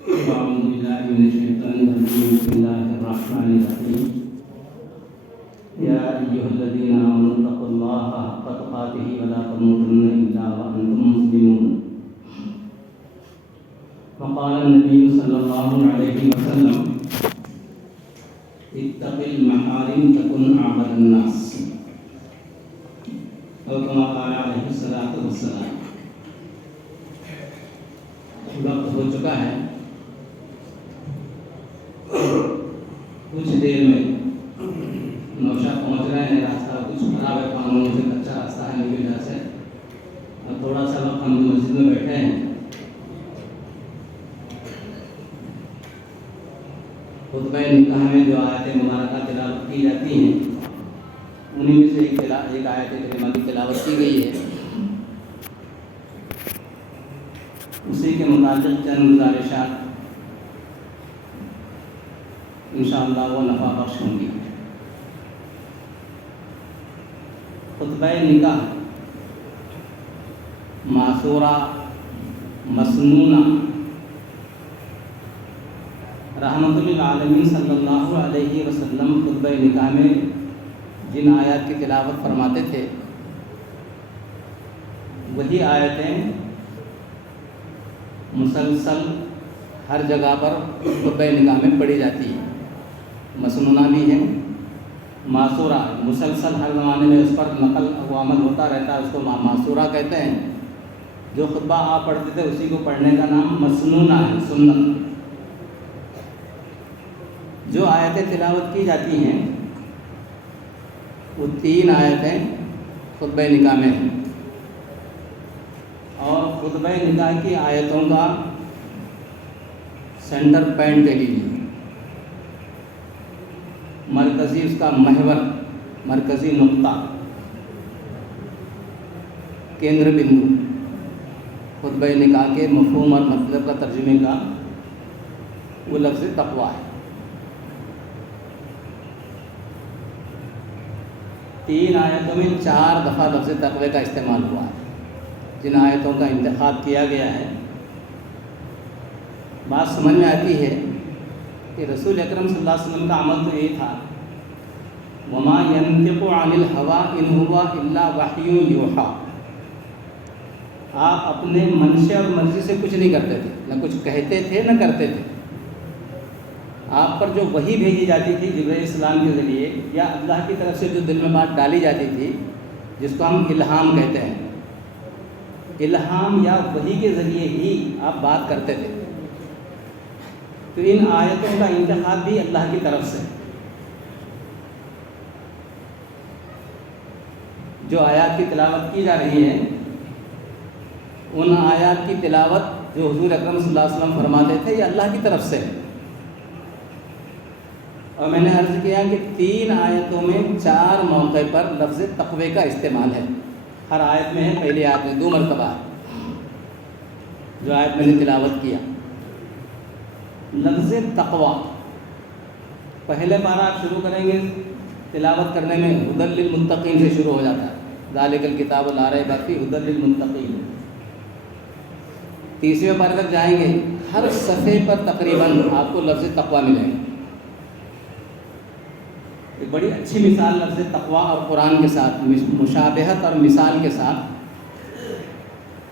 أعوذ بالله من الشيطان الرجيم بسم الله الرحمن الرحيم يا أيها الذين آمنوا اتقوا الله حق تقاته ولا تموتن إلا وأنتم مسلمون وقال النبي صلى الله عليه وسلم اتق المحارم تكن أعبد الناس أو كما قال عليه الصلاة والسلام. وقت ہو چکا ہے، کچھ دیر میں نوشا پہنچ رہے ہیں. راستہ کچھ خراب ہے، پانوں سے کچا راستہ ہے میری وجہ سے. اب تھوڑا سا وقت ہم مسجد میں بیٹھے ہیں. خطبہ نکاح میں جو آیتیں مبارکہ تلاوت کی جاتی ہیں انہیں میں سے ایک آیت کریمہ کی تلاوت کی گئی ہے. اسی کے متعلق چند گزارشات انشاءاللہ وہ نفع بخش ہوں گی. خطبہ نکاح معصورہ مسنونہ رحمت للعالمین صلی اللہ علیہ وسلم خطبہ نکاح میں جن آیات کی تلاوت فرماتے تھے وہی آیتیں مسلسل ہر جگہ پر خطبہ نکاح میں پڑھی جاتی ہے. مسنونہ بھی ہے، معصورہ مسلسل ہر زمانے میں اس پر نقل و عمل ہوتا رہتا ہے، اس کو معصورہ کہتے ہیں. جو خطبہ آپ پڑھتے تھے اسی کو پڑھنے کا نام مسنونہ ہے، سنت. جو آیتیں تلاوت کی جاتی ہیں وہ 3 آیتیں خطبہ نکاح میں ہیں، اور خطبہ نکاح کی آیتوں کا سینٹر پوائنٹ دے لیجیے، مرکزی اس کا محور، مرکزی نقطہ، کیندر بندو خطبہ نکاح کے مفہوم اور مطلب کا ترجمے کا وہ لفظ تقویٰ ہے. 3 آیتوں میں 4 دفعہ لفظ تقوی کا استعمال ہوا ہے. جن آیتوں کا انتخاب کیا گیا ہے بات سمجھ میں آتی ہے کہ رسول اکرم صلی اللہ علیہ وسلم کا عمل تو یہ تھا وما ينطق عن الهوى ان هو الا وحی یوحی. آپ اپنے منشے اور مرضی سے کچھ نہیں کرتے تھے، نہ کچھ کہتے تھے نہ کرتے تھے. آپ پر جو وحی بھیجی جاتی تھی جبرائیل السلام کے ذریعے یا اللہ کی طرف سے جو دل میں بات ڈالی جاتی تھی جس کو ہم الہام کہتے ہیں، الہام یا وحی کے ذریعے ہی آپ بات کرتے تھے. تو ان آیتوں کا انتخاب بھی اللہ کی طرف سے. جو آیات کی تلاوت کی جا رہی ہے ان آیات کی تلاوت جو حضور اکرم صلی اللہ علیہ وسلم فرماتے تھے یہ اللہ کی طرف سے. اور میں نے عرض کیا کہ 3 آیتوں میں 4 موقع پر لفظ تقوی کا استعمال ہے. ہر آیت میں ہے، پہلی آیت میں 2 مرتبہ ہے جو آیت میں نے تلاوت کیا. لفظ تقوی پہلے پارہ آپ شروع کریں گے تلاوت کرنے میں ہدی للمتقین سے شروع ہو جاتا ہے. ذالک الکتاب لا ریب فیہ ہدی للمتقین. 30ویں پارے تک جائیں گے، ہر صفحے پر تقریباً آپ کو لفظ تقوی ملے گا. ایک بڑی اچھی مثال لفظ تقوی اور قرآن کے ساتھ مشابہت اور مثال کے ساتھ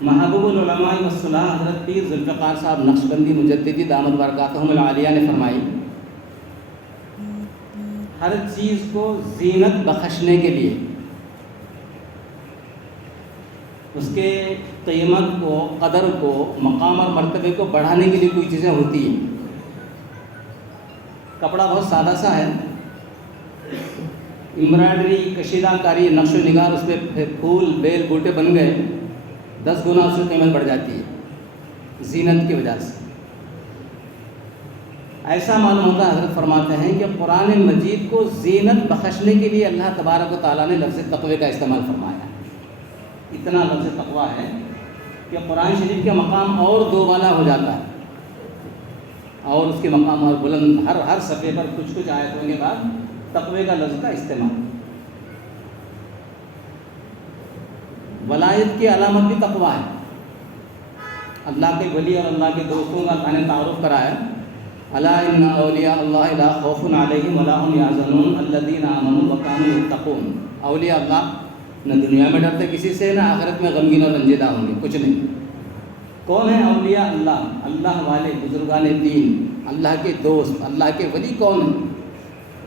محبوب العلماء والصلاح حضرت پیر ذوالفقار صاحب نقشبندی مجددی دامت برکاتہم العالیہ نے فرمائی، ہر چیز کو زینت بخشنے کے لیے، اس کے قیمت کو، قدر کو، مقام اور مرتبے کو بڑھانے کے لیے کوئی چیزیں ہوتی ہیں. کپڑا بہت سادہ سا ہے، امبرائڈری، کشیدہ کاری، نقش و نگار، اس پہ پھول بیل بوٹے بن گئے، 10 گنا اس کی قیمت بڑھ جاتی ہے زینت کی وجہ سے. ایسا معلوم ہوتا ہے، حضرت فرماتے ہیں کہ قرآن مجید کو زینت بخشنے کے لیے اللہ تبارک و تعالیٰ نے لفظ تقوی کا استعمال فرمایا. اتنا لفظ تقوی ہے کہ قرآن شریف کا مقام اور 2 والا ہو جاتا ہے اور اس کے مقام اور بلند. ہر صفحے پر کچھ آیتوں کے بعد تقوی کا لفظ کا استعمال. ولایت کی علامت بھی تقوی ہے. اللہ کے ولی اور اللہ کے دوستوں کا اللہ نے تعارف کرایا. الا ان اولیاء اللہ لا خوف علیہم ولا هم یحزنون الذین آمنوا وکانوا یتقون. اولیاء اللہ نہ دنیا میں ڈرتے کسی سے، نہ آخرت میں غمگین اور رنجیدہ ہوں گے، کچھ نہیں. کون ہے اولیاء اللہ؟ اللہ والے، بزرگان دین، اللہ کے دوست، اللہ کے ولی کون ہیں؟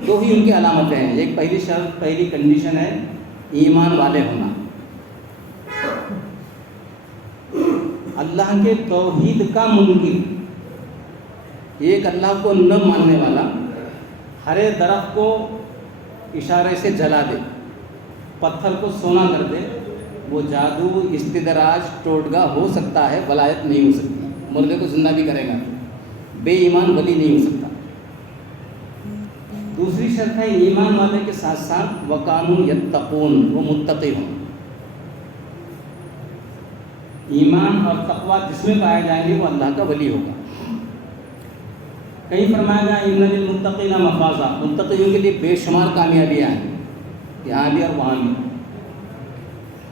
دو ہی ان کی علامتیں ہیں. ایک پہلی شرط، پہلی کنڈیشن ہے ایمان والے ہونا. اللہ کے توحید کا منکر، ایک اللہ کو نہ ماننے والا، ہرے درخت کو اشارے سے جلا دے، پتھر کو سونا کر دے، وہ جادو، استدراج، ٹوٹگا ہو سکتا ہے، ولایت نہیں ہو سکتی. مردے کو زندہ بھی کرے گا، بے ایمان ولی نہیں ہو سکتا. دوسری شرط ہے ایمان والے کے ساتھ ساتھ وَقَانُوا یتقون، وہ متقی ہوں. ایمان اور تقویٰ جس میں پائے جائیں گے وہ اللہ کا ولی ہوگا. کہیں فرمایا گیا ان للمتقین مفازا، متقیوں کے لیے بے شمار کامیابیاں ہیں، یہاں بھی اور وہاں بھی.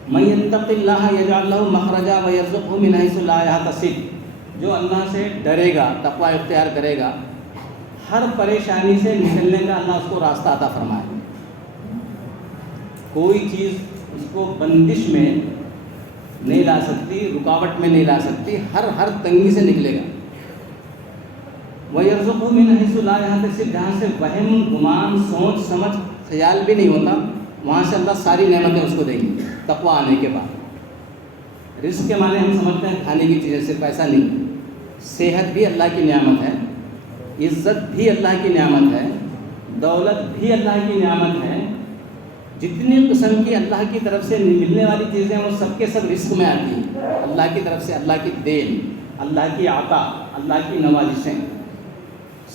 من یتق اللہ یجعل لہ مخرجا ویرزقہ من حیث لا یحتسب، جو اللہ سے ڈرے گا، تقویٰ اختیار کرے گا، ہر پریشانی سے نکلنے کا اللہ اس کو راستہ عطا فرمائے. کوئی چیز اس کو بندش میں نہیں لا سکتی، رکاوٹ میں نہیں لا سکتی، ہر تنگی سے نکلے گا. وَيَرْزُقْهُ مِنْ حَيْثُ لَا يَحْتَسِبُ، جہاں سے وہم، گمان، سوچ سمجھ، خیال بھی نہیں ہوتا، وہاں سے اللہ ساری نعمتیں اس کو دیں گے تقویٰ آنے کے بعد. رزق کے معنی ہم سمجھتے ہیں کھانے کی چیزیں، صرف ایسا نہیں. صحت بھی اللہ کی نعمت ہے، عزت بھی اللہ کی نعمت ہے، دولت بھی اللہ کی نعمت ہے. جتنی قسم کی اللہ کی طرف سے ملنے والی چیزیں وہ سب کے سب رزق میں آتی ہیں. اللہ کی طرف سے اللہ کی دین، اللہ کی عطا، اللہ کی نوازشیں،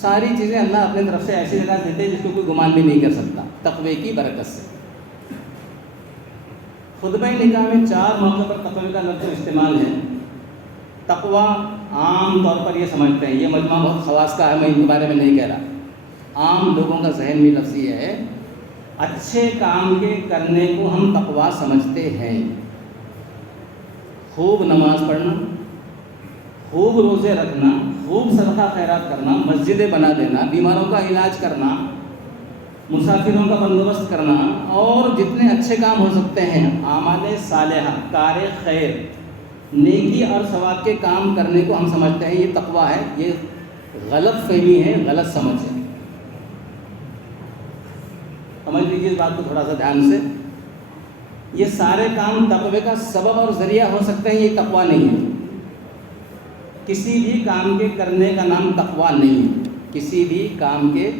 ساری چیزیں اللہ اپنے طرف سے ایسی جگہ دیتے ہیں جس کو کوئی گمان بھی نہیں کر سکتا، تقوی کی برکت سے. خطبہ نکاح میں 4 موقع پر تقوی کا لفظ استعمال ہے. تقویٰ عام طور پر یہ سمجھتے ہیں، یہ مجمع بہت خواص کا ہے، میں ان کے بارے میں نہیں کہہ رہا. عام لوگوں کا ذہن میں لفظ یہ ہے، اچھے کام کے کرنے کو ہم تقویٰ سمجھتے ہیں. خوب نماز پڑھنا، خوب روزے رکھنا، خوب صدقہ خیرات کرنا، مسجدیں بنا دینا، بیماروں کا علاج کرنا، مسافروں کا بندوبست کرنا، اور جتنے اچھے کام ہو سکتے ہیں، اعمال صالحہ، کار خیر، نیکی اور ثواب کے کام کرنے کو ہم سمجھتے ہیں یہ تقویٰ ہے. یہ غلط فہمی ہے، غلط سمجھ ہے. سمجھ لیجیے اس بات کو تھوڑا سا دھیان سے. یہ سارے کام تقوی کا سبب اور ذریعہ ہو سکتے ہیں، یہ تقویٰ نہیں ہے. کسی بھی کام کے کرنے کا نام تقویٰ نہیں ہے. کسی بھی کام کے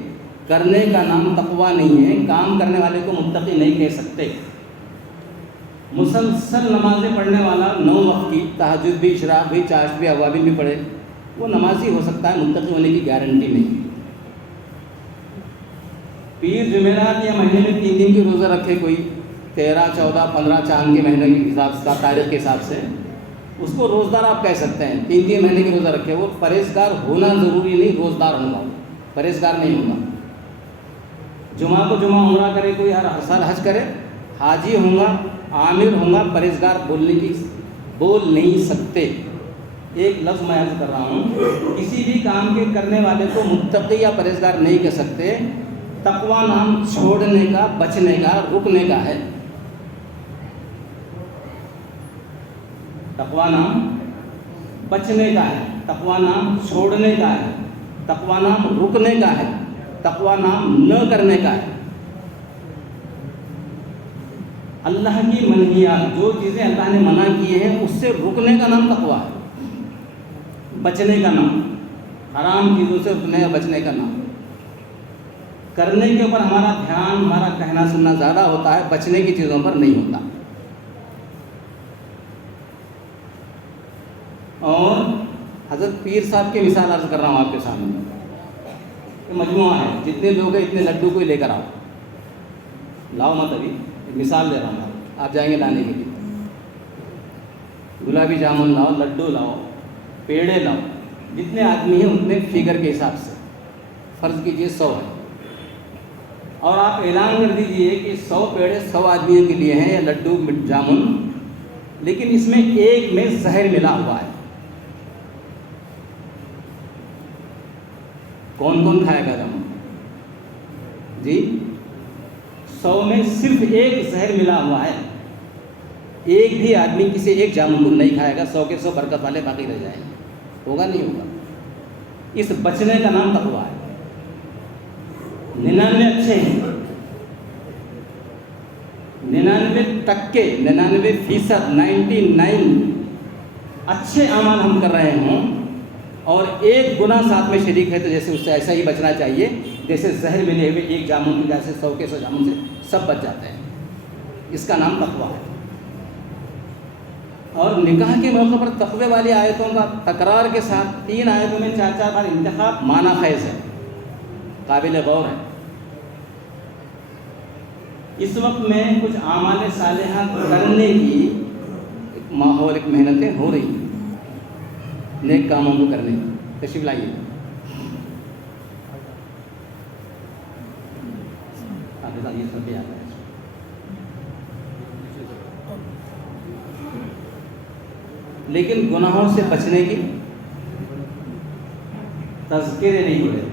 کرنے کا نام تقویٰ نہیں ہے. کام کرنے والے کو متقی نہیں کہہ سکتے. مسلسل نمازیں پڑھنے والا 9 وقت کی، تہجد بھی، اشراق بھی، چاشت بھی، اوابین بھی پڑھے، وہ نمازی ہو سکتا ہے، متقی ہونے کی گارنٹی نہیں. پیر جمعرات یا مہینے میں 3 دن کی روزہ رکھے کوئی، 13، 14، 15 چاند کے مہینے کے حساب سے، تاریخ کے حساب سے، اس کو روزدار آپ کہہ سکتے ہیں. 3 مہینے کی روزہ رکھے، وہ پرہیزگار ہونا ضروری نہیں، روزدار ہوگا، پرہیزگار نہیں ہوگا. جمعہ کو جمعہ عمرہ کرے کوئی، ہر سال حج کرے، حاجی ہوں گا، عامر ہوں گا، پرہیزگار بول نہیں سکتے. ایک لفظ میں عرض کر رہا ہوں، کسی بھی کام کے کرنے والے کو متقی یا پرہیزگار نہیں کہہ سکتے. تقویٰ نام چھوڑنے کا، بچنے کا، رکنے کا ہے. تقویٰ نام بچنے کا ہے، تقویٰ نام چھوڑنے کا ہے، تقویٰ نام رکنے کا ہے، تقویٰ نام نہ کرنے کا ہے. اللہ کی منہیات، جو چیزیں اللہ نے منع کی ہیں اس سے رکنے کا نام تقویٰ ہے، بچنے کا نام. حرام چیزوں سے رکنے یا بچنے کا نام. کرنے کے اوپر ہمارا دھیان، ہمارا کہنا سننا زیادہ ہوتا ہے، بچنے کی چیزوں پر نہیں ہوتا. اور حضرت پیر صاحب کی مثال عرض کر رہا ہوں آپ کے سامنے. یہ مجموعہ ہے، جتنے لوگ ہیں اتنے لڈو کوئی لے کر آؤ. لاؤ مت، ابھی مثال دے رہا ہوں، آپ جائیں گے لانے کے لیے. گلابی جامن لاؤ، لڈو لاؤ، پیڑے لاؤ. جتنے آدمی ہیں اتنے فگر کے حساب سے، فرض کیجئے 100 ہے، اور آپ اعلان کر دیجئے کہ 100 پیڑے 100 آدمیوں کے لیے ہیں، یا لڈو جامن، لیکن اس میں ایک میں زہر ملا ہوا ہے. کون کون کھائے گا جامن؟ جی 100 میں صرف ایک زہر ملا ہوا ہے. ایک بھی آدمی کسی ایک جامن کو نہیں کھائے گا، 100 کے 100 برکت والے باقی رہ جائیں گے. ہوگا نہیں ہوگا؟ اس بچنے کا نام تقویٰ ہے. 99 اچھے ہیں، 99% 99 اچھے اعمال ہم کر رہے ہوں اور ایک گناہ ساتھ میں شریک ہے، تو جیسے اس سے ایسا ہی بچنا چاہیے جیسے زہر ملے ہوئے ایک جامن کی جیسے 100 کے 100 جامن سے سب بچ جاتے ہیں. اس کا نام تقویٰ ہے. اور نکاح کے موقع پر تقوی والی آیتوں کا تکرار کے ساتھ 3 آیتوں میں 4 بار انتخاب معنی خیز ہے، قابل غور ہے. اس وقت میں کچھ اعمال صالحہ کرنے کی ایک ماحول، ایک محنتیں ہو رہی ہیں نیک کاموں کو کرنے کی. تشریف لائیے. یہ سب بھی آتا ہے. لیکن گناہوں سے بچنے کی تذکرے نہیں ہو رہے،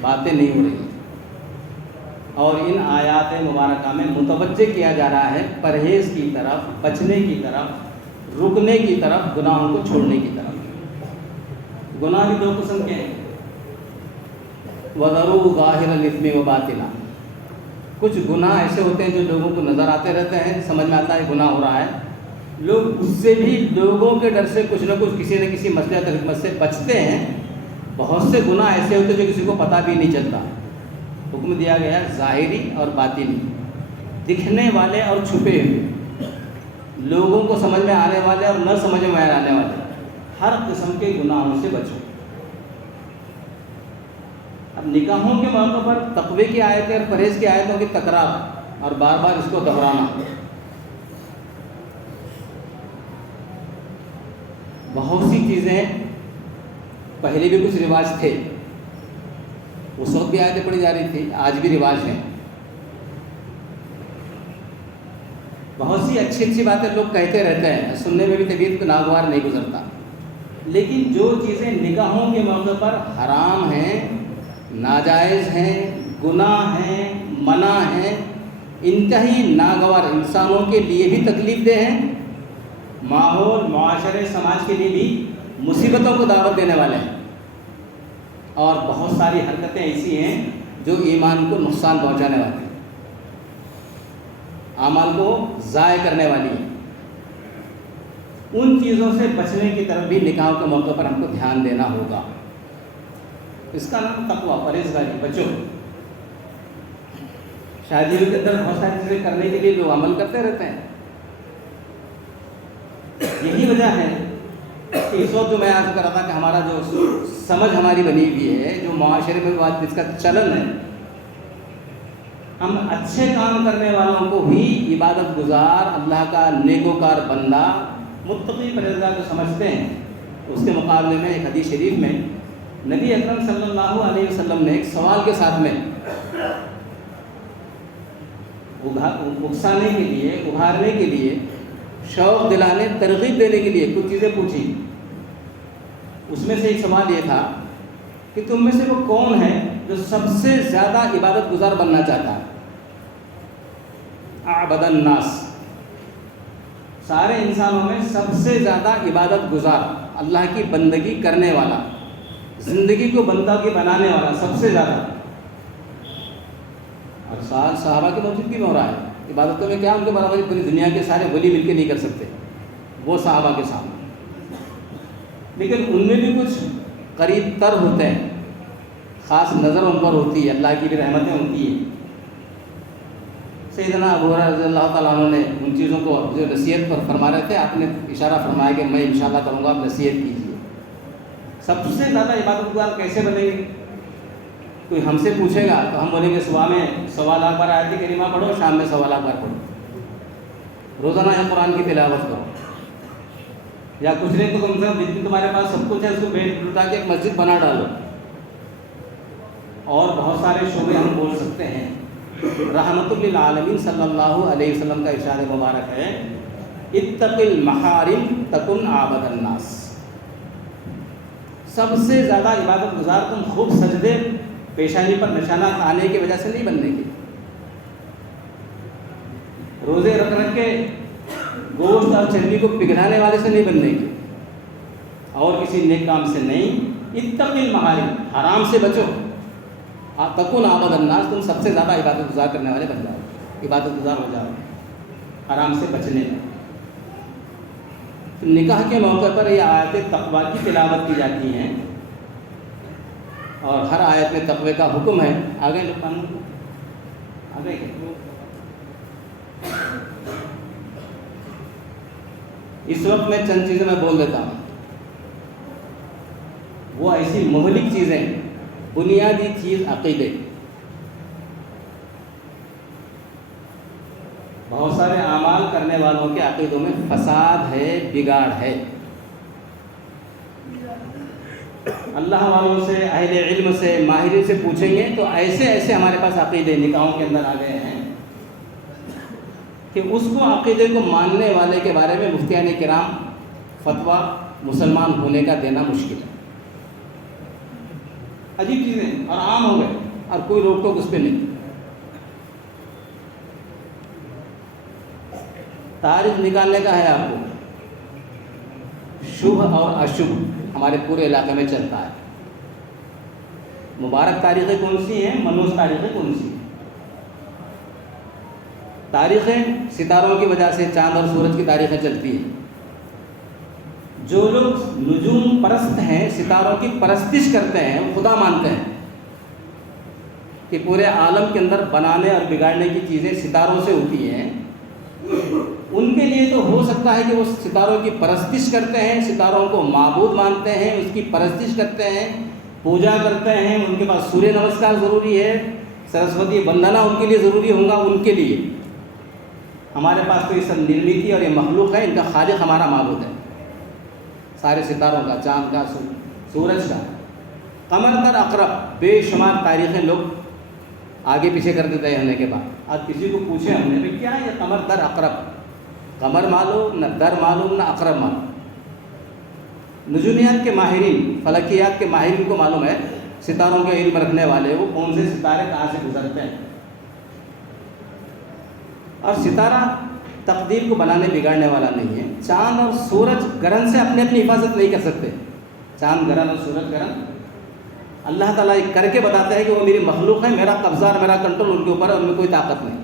باتیں نہیں ہو رہی، اور ان آیات مبارکہ میں متوجہ کیا جا رہا ہے پرہیز کی طرف، بچنے کی طرف، رکنے کی طرف، گناہوں کو چھوڑنے کی طرف. گناہ بھی 2 قسم کے ہیں، وَذَرُوا ظَاهِرَ الْإِثْمِ وَبَاطِنَهُ. کچھ گناہ ایسے ہوتے ہیں جو لوگوں کو نظر آتے رہتے ہیں، سمجھ میں آتا ہے گناہ ہو رہا ہے، لوگ اس سے بھی لوگوں کے ڈر سے کچھ نہ کچھ کسی نہ کسی مسئلہ یا حکمت سے بچتے ہیں. بہت سے گناہ ایسے ہوتے ہیں جو کسی کو پتہ بھی نہیں چلتا. حکم دیا گیا ظاہری اور باطنی، دکھنے والے اور چھپے ہوئے، لوگوں کو سمجھ میں آنے والے اور نہ سمجھ میں آنے والے، ہر قسم کے گناہوں سے بچو. اب نکاحوں کے موقع پر تقوی کی آیتیں اور پرہیز کی آیتوں کی تکرار اور بار بار اس کو دہرانا. بہت سی چیزیں پہلے بھی کچھ رواج تھے، اس وقت بھی آیتیں پڑھی جا رہی تھی، آج بھی رواج ہیں. بہت سی اچھی اچھی باتیں لوگ کہتے رہتے ہیں، سننے میں بھی طبیعت کو ناگوار نہیں گزرتا. لیکن جو چیزیں نکاحوں کے موقع پر حرام ہیں، ناجائز ہیں، گناہ ہیں، منع ہیں، انتہائی ناگوار، انسانوں کے لیے بھی تکلیف دہ ہیں، ماحول، معاشرے، سماج کے لیے بھی مصیبتوں کو دعوت دینے والے ہیں، اور بہت ساری حرکتیں ایسی ہیں جو ایمان کو نقصان پہنچانے والی ہیں، اعمال کو ضائع کرنے والی ہیں. ان چیزوں سے بچنے کی طرف بھی نکاح کے موقع پر ہم کو دھیان دینا ہوگا. اس کا نام تقویٰ، پرہیزگاری، بچو. شادیوں کے اندر بہت ساری چیزیں کرنے کے لیے لوگ عمل کرتے رہتے ہیں. یہی وجہ ہے کہ اس وقت جو میں آج کر رہا تھا کہ ہمارا جو سمجھ ہماری بنی ہوئی ہے، جو معاشرے میں بات جس کا چلن ہے، ہم اچھے کام کرنے والوں کو ہی عبادت گزار، اللہ کا نیکوکار بندہ، متقی پرہیزگار جو سمجھتے ہیں. اس کے مقابلے میں ایک حدیث شریف میں نبی اکرم صلی اللہ علیہ وسلم نے ایک سوال کے ساتھ میں اکسانے کے لیے، ابھارنے کے لیے، شوق دلانے، ترغیب دینے کے لیے کچھ چیزیں پوچھی. اس میں سے ایک سوال یہ تھا کہ تم میں سے وہ کون ہے جو سب سے زیادہ عبادت گزار بننا چاہتا ہے؟ اعبد الناس، سارے انسانوں میں سب سے زیادہ عبادت گزار، اللہ کی بندگی کرنے والا، زندگی کو بندہ کی بنانے والا، سب سے زیادہ. اور صحابہ کی موجودگی میں ہو رہا ہے. عبادتوں میں کیا ان کے برابر پوری دنیا کے سارے ولی مل کے نہیں کر سکتے وہ صحابہ کے سامنے. لیکن ان میں بھی کچھ قریب تر ہوتے ہیں، خاص نظر ان پر ہوتی ہے، اللہ کی بھی رحمتیں ہوتی ہیں. سیدنا ابو ہریرہ رضی اللہ تعالیٰ عنہ نے ان چیزوں کو جو نصیحت پر فرما رہے تھے، آپ نے اشارہ فرمایا کہ میں انشاءاللہ کروں گا، آپ نصیحت کیجیے. سب سے زیادہ عبادت گزار کیسے بنیں گے؟ کوئی ہم سے پوچھے گا تو ہم بولیں گے صبح میں 1.25 بار آیت کریمہ پڑھو، شام میں 1.25 بار پڑھو، روزانہ یہ قرآن کی تلاوت کرو، یا کچھ نہیں تو کم سے کم جتنی تمہارے پاس سب کچھ ہے اس کو بیچ لٹا کے ایک مسجد بنا ڈالو. اور بہت سارے شعبے ہم بول سکتے ہیں. رحمت للعالمین صلی اللہ علیہ وسلم کا ارشاد مبارک ہے، اتق المحارم تکن عابد الناس. سب سے زیادہ عبادت گزار تم خوب سجدے پیشانی پر نشانات آنے کی وجہ سے نہیں بننے کی، روزے رکھ رکھ کے گوشت اور چربی کو پگھلانے والے سے نہیں بننے کی، اور کسی نیک کام سے نہیں۔ اتق المحارم، حرام سے بچو، تکن عبد الناس، تم سب سے زیادہ عبادت گزار کرنے والے بن جاؤ، عبادت گزار ہو جاؤ حرام سے بچنے میں۔ نکاح کے موقع پر یہ آیتیں تقویٰ کی تلاوت کی جاتی ہیں، اور ہر آیت میں تقوی کا حکم ہے۔ آگے لقمان آگے اس وقت میں چند چیزیں میں بول دیتا ہوں، وہ ایسی مہلک چیزیں، بنیادی چیز عقیدے۔ بہت سارے اعمال کرنے والوں کے عقیدوں میں فساد ہے، بگاڑ ہے۔ اللہ والوں سے، اہل علم سے، ماہرین سے پوچھیں گے تو ایسے ایسے ہمارے پاس عقیدے نکاحوں کے اندر آ گئے ہیں کہ اس کو عقیدے کو ماننے والے کے بارے میں مفتیان کرام فتویٰ مسلمان ہونے کا دینا مشکل ہے۔ عجیب چیزیں اور عام ہو گئے، اور کوئی روک ٹوک اس پہ نہیں۔ تاریخ نکالنے کا ہے آپ کو، شبھ اور اشبھ ہمارے پورے علاقے میں چلتا ہے۔ مبارک تاریخیں کون سی ہیں، منحوس تاریخیں کون سی ہیں؟ تاریخیں ستاروں کی وجہ سے چاند اور سورج کی تاریخیں چلتی ہیں۔ جو لوگ نجوم پرست ہیں، ستاروں کی پرستش کرتے ہیں، وہ خدا مانتے ہیں کہ پورے عالم کے اندر بنانے اور بگاڑنے کی چیزیں ستاروں سے ہوتی ہیں، ان کے لیے تو ہو سکتا ہے کہ وہ ستاروں کی پرستش کرتے ہیں، ستاروں کو معبود مانتے ہیں، اس کی پرستش کرتے ہیں، پوجا کرتے ہیں، ان کے پاس سوریہ نمسکار ضروری ہے، سرسوتی وندنا ان کے لیے ضروری ہوگا۔ ان کے لیے ہمارے پاس تو یہ سب نرمیتی اور یہ مخلوق ہے، ان کا خالق ہمارا معبود ہے، سارے ستاروں کا، چاند کا، سورج کا۔ قمر در اقرب، بے شمار تاریخیں لوگ آگے پیچھے کر دیتے ہونے کے بعد۔ آج کسی کو پوچھے ہم نے بھائی کیا ہے یہ قمر در اقرب، قمر معلوم نہ در معلوم نہ اقرب معلوم۔ نجومیات کے ماہرین، فلکیات کے ماہرین کو معلوم ہے، ستاروں کے علم رکھنے والے، وہ کون سے ستارے کہاں سے گزرتے ہیں۔ اور ستارہ تقدیر کو بنانے بگاڑنے والا نہیں ہے۔ چاند اور سورج گرہن سے اپنی اپنی حفاظت نہیں کر سکتے۔ چاند گرہن اور سورج گرہن اللہ تعالیٰ کر کے بتاتے ہیں کہ وہ میری مخلوق ہے، میرا قبضہ اور میرا کنٹرول ان کے اوپر ہے، ان میں کوئی طاقت نہیں۔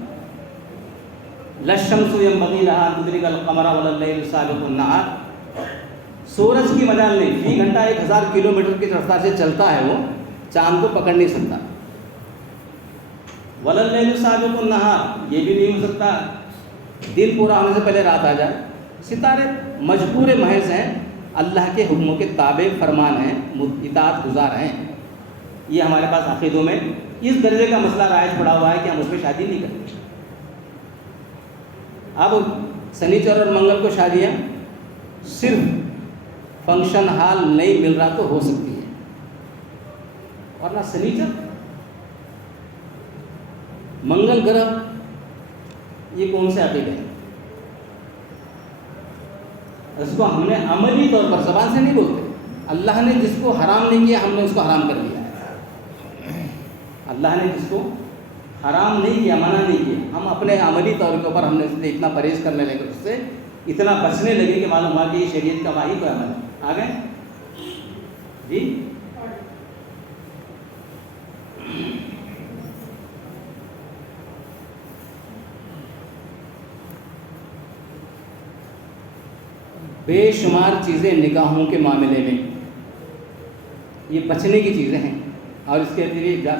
لَلشَّمْسُ يَنبَغِي لَهَا أَن تُدْرِكَ الْقَمَرَ وَلَا اللَّيْلُ سَابِقُ النَّهَارِ، سورج کی مجال نہیں، فی گھنٹہ 1000 کلومیٹر کی رفتار سے چلتا ہے، وہ چاند کو پکڑ نہیں سکتا۔ وَلَا اللَّيْلُ سَابِقُ النَّهَارِ، یہ بھی نہیں ہو سکتا دن پورا ہونے سے پہلے رات آ جائے۔ ستارے مجبور محض ہیں، اللہ کے حکموں کے تابع فرمان ہیں، اطاعت گزار ہیں۔ یہ ہمارے پاس عقیدوں میں اس درجے کا مسئلہ رائج پڑا ہوا ہے کہ ہم اس پہ شادی نہیں کرتے۔ اب سنیچر اور منگل کو شادیاں صرف فنکشن ہال نہیں مل رہا تو ہو سکتی ہے، ورنہ سنیچر منگل گرہ یہ کون سے عقیدے ہیں؟ اس کو ہم نے عملی طور پر زبان سے نہیں بولتے۔ اللہ نے جس کو حرام نہیں کیا، ہم نے اس کو حرام کر دیا۔ اللہ نے جس کو حرام نہیں کیا، منع نہیں کیا، ہم اپنے عملی طور کے اوپر ہم نے اس سے اتنا پرہیز کرنے لگے، اس سے اتنا بچنے لگے کہ معلوم ہوا کہ یہ شریعت کا واحد کوئی عمل ہے۔ آگے جی بے شمار چیزیں نکاحوں کے معاملے میں یہ بچنے کی چیزیں ہیں، اور اس کے ذریعے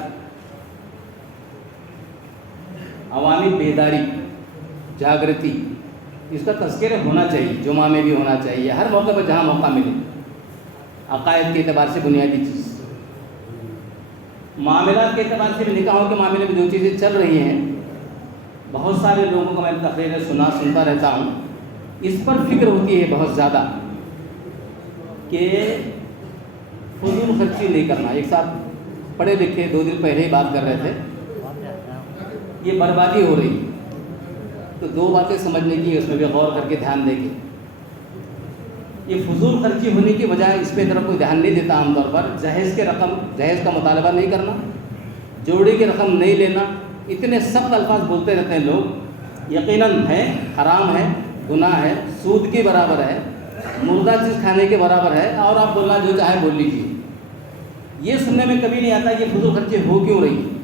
عوامی بیداری، جاگرتی، اس کا تذکرہ ہونا چاہیے، جمعہ میں بھی ہونا چاہیے، ہر موقع پر جہاں موقع ملے۔ عقائد کے اعتبار سے بنیادی چیز، معاملات کے اعتبار سے بھی، نکاحوں کے معاملے میں جو چیزیں چل رہی ہیں، بہت سارے لوگوں کو میں تقریریں سنتا رہتا ہوں، اس پر فکر ہوتی ہے بہت زیادہ کہ فضول خرچی نہیں کرنا۔ ایک ساتھ پڑھے لکھے 2 دن پہلے ہی بات کر رہے تھے، یہ بربادی ہو رہی، تو 2 باتیں سمجھنے کی، اس میں بھی غور کر کے دھیان دے کے یہ فضول خرچی ہونے کی وجہ اس پہ طرف کوئی دھیان نہیں دیتا عام طور پر. جہیز کا مطالبہ نہیں کرنا، جوڑی کی رقم نہیں لینا، اتنے سخت الفاظ بولتے رہتے ہیں لوگ. یقیناً ہے، حرام ہے، گناہ ہے، سود کے برابر ہے، مردہ چیز کھانے کے برابر ہے، اور آپ بولنا جو چاہے بول لیجیے. یہ سننے میں کبھی نہیں آتا یہ فضول خرچی ہو کیوں رہی ہے.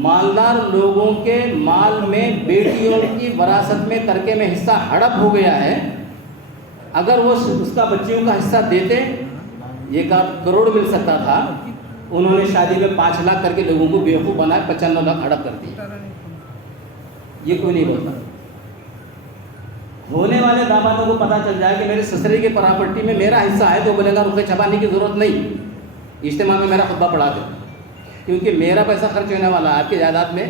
مالدار لوگوں کے مال میں بیٹیوں کی وراثت میں ترکے میں حصہ ہڑپ ہو گیا ہے. اگر وہ اس کا بچیوں کا حصہ دیتے، یہ کروڑ مل سکتا تھا. انہوں نے شادی میں 5 لاکھ کر کے لوگوں کو بیوقوف بنائے، 95 لاکھ ہڑپ کر دی. یہ کوئی نہیں بولتا. ہونے والے دامادوں کو پتہ چل جائے کہ میرے سسرے کی پراپرٹی میں میرا حصہ ہے تو بولے گا روپے چھپانے کی ضرورت نہیں، اجتماع میں میرا خطبہ پڑھا دے، کیونکہ میرا پیسہ خرچ ہونے والا ہے آپ کی جائیداد میں،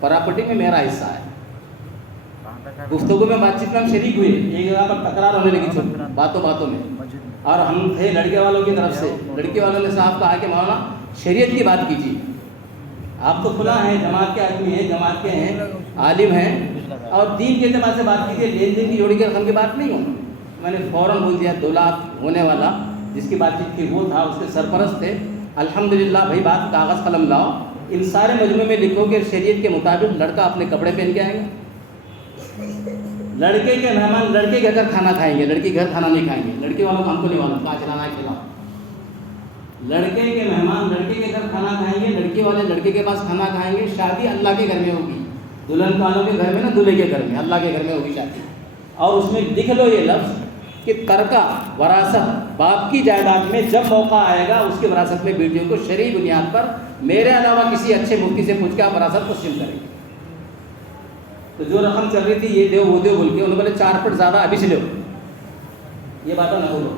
پراپرٹی میں میرا حصہ ہے. گفتگو میں بات چیت میں ہم شریک ہوئے، ایک جگہ پر تکرار ہونے لگی باتوں میں، اور ہم تھے لڑکے والوں کی طرف سے. لڑکے والوں نے صاحب کہا کہ مولانا شریعت کی بات کیجیے، آپ تو کھلا ہیں، جماعت کے آدمی ہیں، جماعت کے ہیں، عالم ہیں، اور دین کے اعتبار سے بات کیجیے، لین دین کی جوڑی کے رقم کی بات نہیں ہو. میں نے فوراً بول دیا 2 لاکھ ہونے والا جس کی بات چیت کی وہ تھا، اس کے سرپرست تھے. الحمدللہ بھائی بات کاغذ قلم لاؤ، ان سارے مجموعے میں لکھو کہ شریعت کے مطابق لڑکا اپنے کپڑے پہن کے آئے گا، لڑکے کے مہمان لڑکے کے گھر کھانا کھائیں گے، لڑکی گھر کھانا نہیں کھائیں گے. لڑکے والوں کو ہم کو نہیں معلوم کہاں چلانا ہے کھلاؤ. لڑکے کے مہمان لڑکے کے گھر کھانا کھائیں گے، لڑکی والے لڑکے کے پاس کھانا کھائیں گے. شادی اللہ کے گھر میں ہوگی، دلہن والوں کے گھر میں نہ، دولہے کے گھر میں، اللہ کے گھر میں ہوگی شادی. اور اس میں لکھ لو یہ لفظ کہ ترکہ وراثت، باپ کی جائیداد میں جب موقع آئے گا اس کی وراثت میں بیٹیوں کو شرعی بنیاد پر میرے علاوہ کسی اچھے مفتی سے پوچھ کے آپ وراثت تقسیم کریں گے. تو جو رقم چل رہی تھی یہ دو وہ دو بول کے انہوں نے بولے 4 فٹ زیادہ ابھی سے لو، یہ باتیں نہ بولو.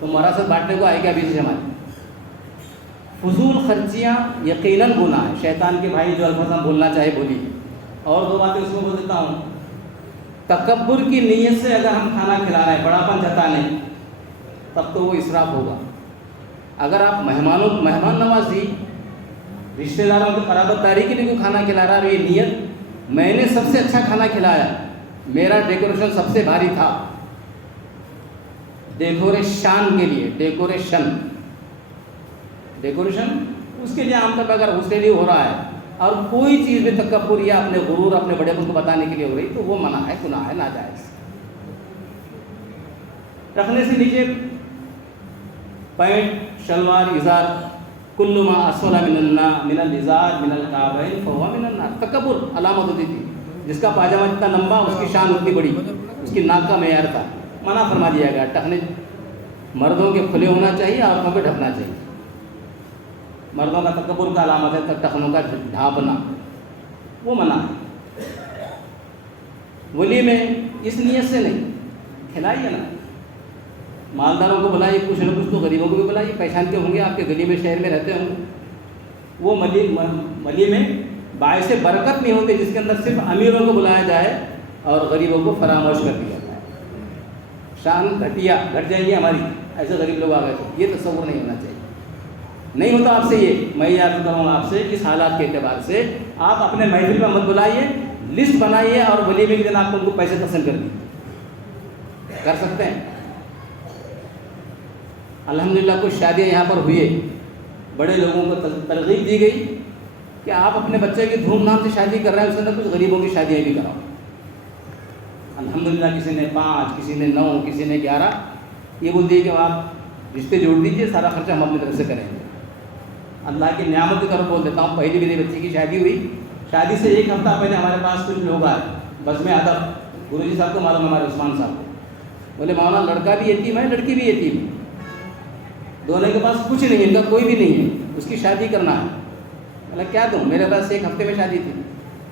تو وراثت بانٹنے کو آئے گا ابھی سے ہمارے. فضول خرچیاں یقیناً گناہ ہے. شیطان کے بھائی جو الفاظ ہم بولنا چاہے بولیے. اور 2 باتیں اس میں بول دیتا ہوں. تکبر کی نیت سے اگر ہم کھانا کھلا رہے ہیں، بڑاپن جتانے، تب تو وہ اسراف ہوگا. اگر آپ مہمان نوازی، رشتہ داروں کی قرابت داری کے لیے کوئی کھانا کھلا رہا ہے، یہ نیت میں نے سب سے اچھا کھانا کھلایا، میرا ڈیکوریشن سب سے بھاری تھا، ڈیکوریشن کے لیے، ڈیکوریشن اس کے لیے عام طور پر اگر اس کے لیے ہو رہا ہے اور کوئی چیز بھی تکبر یا اپنے غرور اپنے بڑے کو بتانے کے لیے ہو رہی تو وہ منع ہے، گناہ ہے، ناجائز. رکھنے سے نیچے پینٹ، شلوار، ازار، کل ما اسفل من الازار من الکعبین فہو من النار. تکبر علامت ہوتی تھی، جس کا پاجامہ اتنا لمبا اس کی شان اتنی بڑی، اس کی ناک کا معیار تھا. منع فرما دیا گیا. ٹخنے مردوں کے کھلے ہونا چاہیے، عورتوں پہ ڈھکنا چاہیے. مردوں کا تکبر کا علامت ہے ٹخنوں کا ڈھانپنا، وہ منع ہے. ولی میں اس نیت سے نہیں کھلائیے نا، مالداروں کو بلائیے، کچھ نہ کچھ تو غریبوں کو بھی بلائیے، پہچان کے ہوں گے، آپ کے گلی میں شہر میں رہتے ہوں گے. وہ ملی میں باعث برکت نہیں ہوتے جس کے اندر صرف امیروں کو بلایا جائے اور غریبوں کو فراموش کر دیا جائے. شان گھٹ جائیں گی ہماری، ایسے غریب لوگ آ گئے. یہ تصور نہیں ہونا چاہیے. نہیں ہوتا آپ سے یہ، میں یہ عرض کروں آپ سے اس حالات کے اعتبار سے آپ اپنے محفل میں مت بلائیے، لسٹ بنائیے اور ولیمے کے دن آپ ان کو پیسے تقسیم کر دیجیے. کر سکتے ہیں. الحمدللہ کچھ شادیاں یہاں پر ہوئی، بڑے لوگوں کو ترغیب دی گئی کہ آپ اپنے بچے کی دھوم دھام سے شادی کر رہے ہیں، اس کے اندر کچھ غریبوں کی شادیاں بھی کراؤ. الحمدللہ کسی نے 5، کسی نے 9، کسی نے 11 یہ بول دیے کہ آپ رشتے جوڑ دیجیے، سارا خرچہ ہم اپنی طرف سے کریں گے. اللہ کی نعمت کی طرف بول دیتا ہوں. پہلی میری بچی کی شادی ہوئی، شادی سے 1 ہفتہ پہلے ہمارے پاس کچھ لوگ آئے بس میں ادب، گرو جی صاحب کو معلوم ہے، ہمارے عثمان صاحب کو. بولے مولانا لڑکا بھی یتیم ہے، لڑکی بھی یتیم ہے، دونوں کے پاس کچھ نہیں، ان کا کوئی بھی نہیں ہے، اس کی شادی کرنا ہے. بولا کیا دوں؟ میرے پاس 1 ہفتے میں شادی تھی.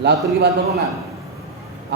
لاکھ کی بات کرو نا،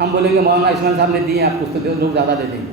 ہم بولیں گے مولانا عثمان صاحب نے دیے آپ قسط دو، لوگ زیادہ دے دیں گے.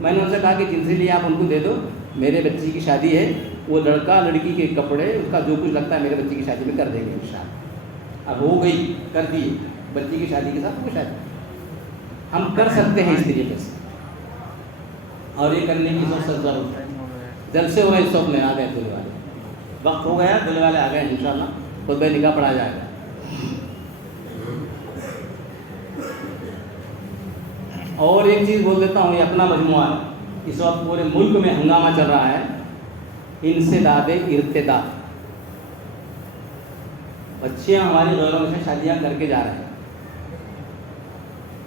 میں نے ان سے کہا کہ جن سے لیے آپ ان کو دے دو، میرے بچی کی شادی ہے، وہ لڑکا لڑکی کے کپڑے اس کا جو کچھ لگتا ہے میرے بچی کی شادی میں کر دیں گے انشاءاللہ. اب ہو گئی، کر دی بچی کی شادی کے ساتھ وہ شادی. ہم کر سکتے ہیں اس طریقے سے، اور یہ کرنے کی ضرورت ہے. جلسے ہو رہے اس وقت میں آ گئے دلہے والے، وقت ہو گیا، دلہے والے آ گئے، انشاءاللہ خطبہ نکاح پڑھا جائے گا۔ اور ایک چیز بول دیتا ہوں، یہ اپنا مجموعہ ہے، اس وقت پورے ملک میں ہنگامہ چل رہا ہے، انسداد ارتداد، بچیاں ہماری غیروں میں سے شادیاں کر کے جا رہے ہیں،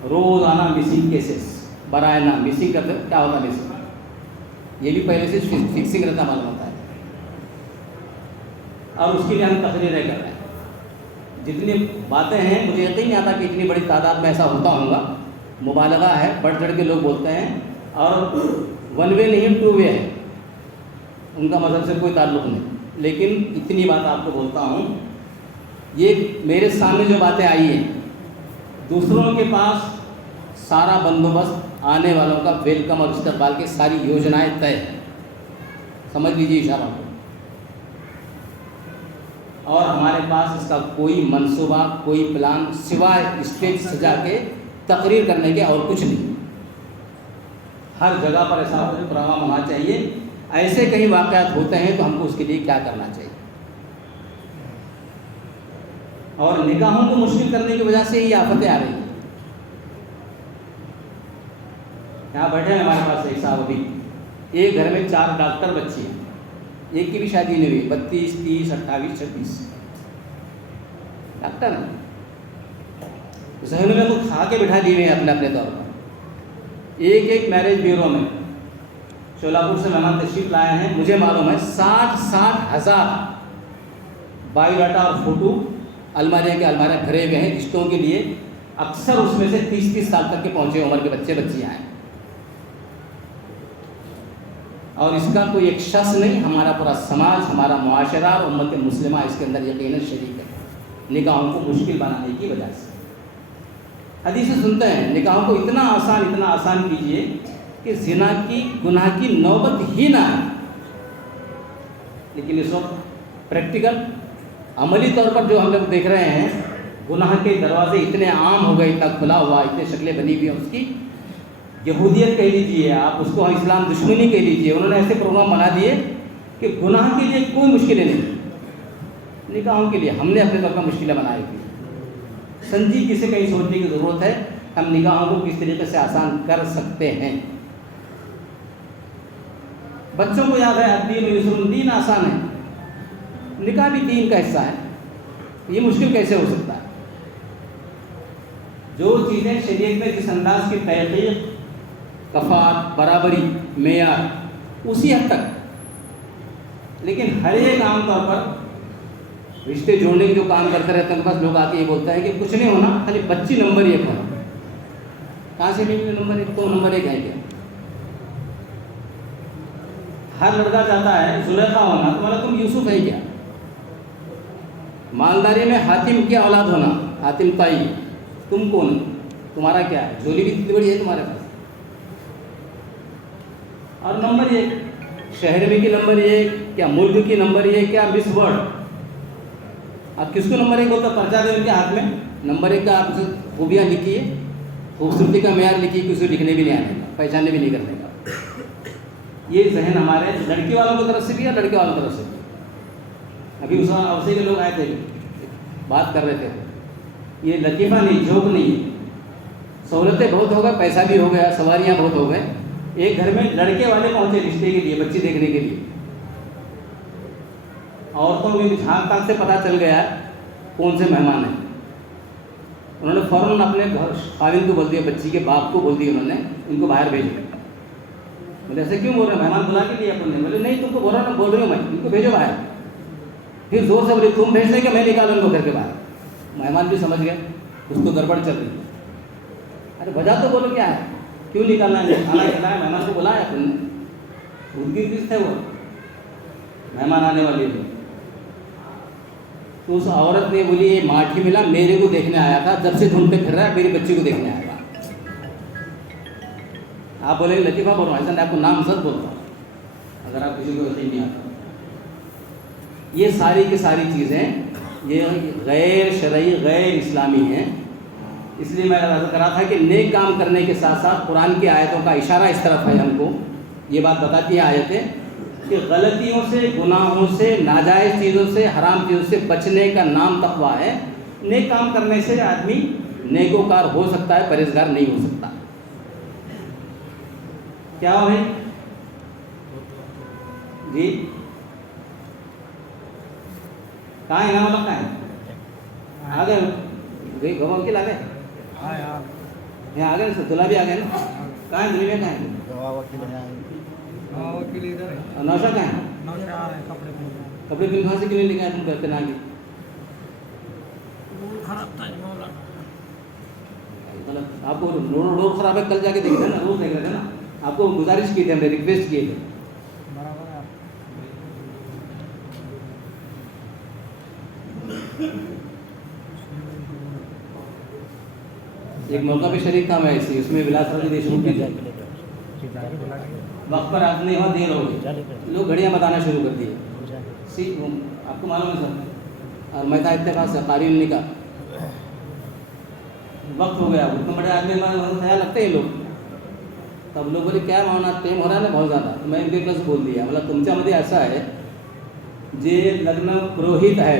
روزانہ مسنگ کیسز، برائے نام مسنگ کرتے، کیا ہوتا ہے مسنگ، یہ بھی پہلے سے فکسنگ رہتا معلوم ہوتا ہے، اور اس کے لیے ہم تقریریں کر رہے ہیں۔ جتنی باتیں ہیں مجھے یقین نہیں آتا کہ اتنی بڑی تعداد میں ایسا ہوتا ہوگا، مبالغہ ہے، بڑھ چڑھ کے لوگ بولتے ہیں، اور ون وے نہیں، ٹو وے ہے، ان کا مذہب سے کوئی تعلق نہیں، لیکن اتنی بات آپ کو بولتا ہوں، یہ میرے سامنے جو باتیں آئی ہیں، دوسروں کے پاس سارا بندوبست، آنے والوں کا ویلکم اور استقبال کی ساری یوجنائیں طے ہیں، سمجھ لیجیے اشارہ کو، اور ہمارے پاس اس کا کوئی منصوبہ، کوئی پلان سوائے اسٹیج سجا کے تقریر کرنے کے اور کچھ نہیں۔ ہر جگہ پر ایسا پروگرام ہونا چاہیے، ایسے کئی واقعات ہوتے ہیں تو ہم کو اس کے لیے کیا کرنا چاہیے۔ اور نکاحوں کو مشکل کرنے کی وجہ سے یہ آفتیں آ رہی ہیں۔ یہاں بیٹھے ہیں ہمارے پاس ایک صاحب، ابھی ایک گھر میں 4 ڈاکٹر بچی ہیں، ایک کی بھی شادی نہیں ہوئی، 32، 30، 28، 26 ڈاکٹر ہیں، ذہن میں خود کھا کے بٹھا دیے ہیں اپنے اپنے طور پر۔ ایک میرج بیورو میں شولاپور سے مہمان تشریف لائے ہیں، مجھے معلوم ہے 60 ہزار بایو ڈاٹا اور فوٹو الماریاں کے الماریاں بھرے ہوئے ہیں رشتوں کے لیے، اکثر اس میں سے 30 سال تک کے پہنچے عمر کے بچے بچیاں ہیں، اور اس کا کوئی ایک شخص نہیں، ہمارا پورا سماج، ہمارا معاشرہ اور امت مسلمہ اس کے اندر یقیناً شریک ہے، نکاحوں کو مشکل بنانے کی وجہ سے۔ حدیثیں سنتے ہیں، نکاحوں کو اتنا آسان کیجئے کہ زنا کی گناہ کی نوبت ہی نہ آئے، لیکن اس وقت پریکٹیکل عملی طور پر جو ہم لوگ دیکھ رہے ہیں، گناہ کے دروازے اتنے عام ہو گئے، اتنا کھلا ہوا، اتنے شکلیں بنی ہوئی ہیں اس کی، یہودیت کہہ لیجیے آپ اس کو، اسلام دشمنی کہہ لیجیے، انہوں نے ایسے پروگرام بنا دیے کہ گناہ کے لیے کوئی مشکلیں نہیں، نکاحوں کے لیے ہم نے اپنے طور پر مشکلیں بنائی تھی۔ سنجیدگی سے کہیں سوچنے کی ضرورت ہے، ہم نکاحوں کو کس طریقے سے آسان کر سکتے ہیں۔ بچوں کو یاد ہے الدین یسر، دین آسان ہے، نکاح بھی دین کا حصہ ہے، یہ مشکل کیسے ہو سکتا ہے؟ جو چیزیں شریعت میں جس انداز کی تحقیق، کفات، برابری، معیار، اسی حد تک، لیکن ہر ایک عام طور پر رشتے جوڑنے کے جو کام کرتے رہتے ہیں، بس لوگ آ کے یہ بولتا ہے کہ کچھ نہیں ہونا، خالی بچی نمبر 1 ہونا۔ کہاں سے ملی نمبر 1؟ تو نمبر 1 ہے کیا؟ ہر لڑکا چاہتا ہے زلیخا ہونا، تمہارا تم یوسف ہے کیا؟ مالداری میں حاتم کی اولاد ہونا، حاتم تائی، تم کون؟ تمہارا کیا ہے؟ جھولی بھی اتنی بڑی ہے تمہارے پاس۔ اور نمبر 1 شہر میں کی نمبر 1 کیا، ملک کی نمبر 1 کیا، مس ورلڈ۔ اب کس کو نمبر 1 ہوتا؟ پرچہ دے ان کے ہاتھ میں، نمبر 1 کا آپ سے خوبیاں لکھی ہے، خوبصورتی کا معیار لکھی، کسی کو لکھنے بھی نہیں آنے کا، پہچاننے بھی نہیں کرنے کا۔ یہ ذہن ہمارے لڑکی والوں کی طرف سے بھی ہے، لڑکے والوں کی طرف سے بھی۔ ابھی اس عرصے کے لوگ آئے تھے، بات کر رہے تھے، یہ لطیفہ نہیں، جوک نہیں ہے، سہولتیں بہت ہو گئے، پیسہ بھی ہو گیا، سواریاں بہت ہو گئے، ایک گھر میں لڑکے والے پہنچے رشتے کے لیے، بچی دیکھنے کے لیے، عورتوں کے جھانک تاک سے پتہ چل گیا کون سے مہمان ہیں، انہوں نے فوراً اپنے گھر خاوند کو بول دیا، بچی کے باپ کو بول دیا، انہوں نے ان کو باہر بھیج دیا۔ بولے ایسے کیوں بول رہے ہیں، مہمان بلا کے لیے اپنے؟ بولے نہیں، تم کو بول رہی ہوں میں، ان کو بھیجو باہر۔ پھر زور سے بولے تم بھیج دیں کہ میں نکالوں ان کو گھر کے باہر۔ مہمان بھی سمجھ گئے اس کو گڑبڑ چل رہی ہے، ارے وجہ تو بولو کیا ہے، کیوں نکالنا ہے؟ کھانا کھلایا، مہمان کو بلایا تم نے، ان کی کس تھے وہ مہمان آنے والے تھے۔ تو اس عورت نے بولی یہ ماٹھی ملا، میرے کو دیکھنے آیا تھا، جب سے دھن پہ پھر رہا ہے میری بچی کو دیکھنے آیا تھا۔ آپ بولے لطیفہ بول رہا ہوں، ایسا نہیں، آپ کو نام زد بولتا ہوں اگر آپ کسی کو یقین نہیں آتا۔ یہ ساری کی ساری چیزیں یہ غیر شرعی، غیر اسلامی ہیں، اس لیے میں عرض کر رہا تھا کہ نیک کام کرنے کے ساتھ ساتھ قرآن کی آیتوں کا اشارہ اس طرف ہے، ہم کو یہ بات بتاتی ہیں آیتیں کہ غلطیوں سے، گناہوں سے، ناجائز چیزوں سے، حرام چیزوں سے بچنے کا نام تقویٰ ہے۔ نیک کام کرنے سے آدمی نیکوکار ہو سکتا ہے، پرہیزگار نہیں ہو سکتا۔ کیا ہو بھائی جی؟ کہاں ہے انعام اللہ؟ کہاں ہے؟ آ گئے گھوم کے لا گئے یہاں آ گئے نا، دلہا بھی آ گئے نا۔ کہاں ہے دلہے؟ کہاں ہے نوشا؟ کہاں ہے؟ کپڑے پھر کہاں سے کیوں لے کے آئے تم کرتے نا آگے؟ آپ کو روڈ خراب ہے، کل جا کے دیکھ رہے نا، روز دیکھ رہے تھے نا، آپ کو گزارش کی تھی، ہم نے ریکویسٹ کیے تھے۔ ایک موقع پہ شریک تھا میں ایسی، اس میں ولاس راجی دیشمکھ کی تھی، وقت پر آپ نہیں ہوا، دیر ہو گئی، لوگ گھڑیاں بتانا شروع کر دیے۔ آپ کو معلوم ہے سر، اور میں تھا اتفاق سے قاری امنی کا، وقت ہو گیا، اتنے بڑے آدمی ہمارے خیال رکھتے ہیں لوگ، تب لوگ بولے کیا معاملہ، ٹائم ہو رہا ہے نا بہت زیادہ، تو میں ان کے پاس بول دیا، مطلب تمچا مدھے ایسا ہے جے لگن پروہت ہے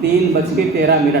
3:13